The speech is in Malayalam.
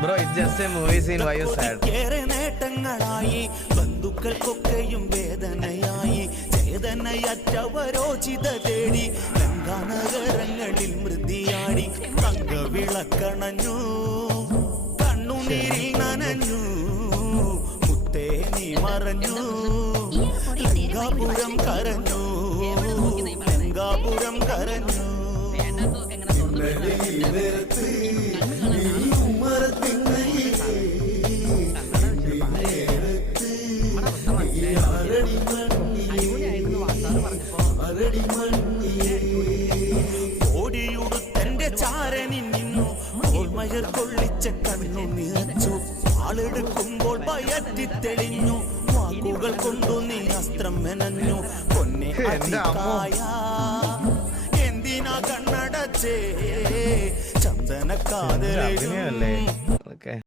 Bro, it's just a movie scene. Why you sad? ഏറെ നേട്ടങ്ങളായി ബന്ധുക്കൾക്കൊക്കെയും വേദനയായി ചേതനയറ്റവരോചിത തേടി ലങ്കാനഗരങ്ങളിൽ മൃതിയാടി തങ്കവിളക്കണഞ്ഞു കണ്ണുനീരിൽ നനഞ്ഞു മുത്തേ നീ മറഞ്ഞു ലങ്കാപുരം കരഞ്ഞു ലങ്കാപുരം കരഞ്ഞു ഓടിയുടുത്തന്റെ ചാരനിൽ നിന്നു ഓർമ്മയർ കൊള്ളിച്ച കണ്ണു നിറച്ചു ആളെടുക്കുമ്പോൾ ഭയറ്റി തെളിഞ്ഞു വാക്കുകൾ കൊണ്ടു നീ അസ്ത്രം മെനഞ്ഞു പൊന്നെ അതികായ എന്തിനാ കണ്ണടച്ചേ ചന്ദനക്കാതലും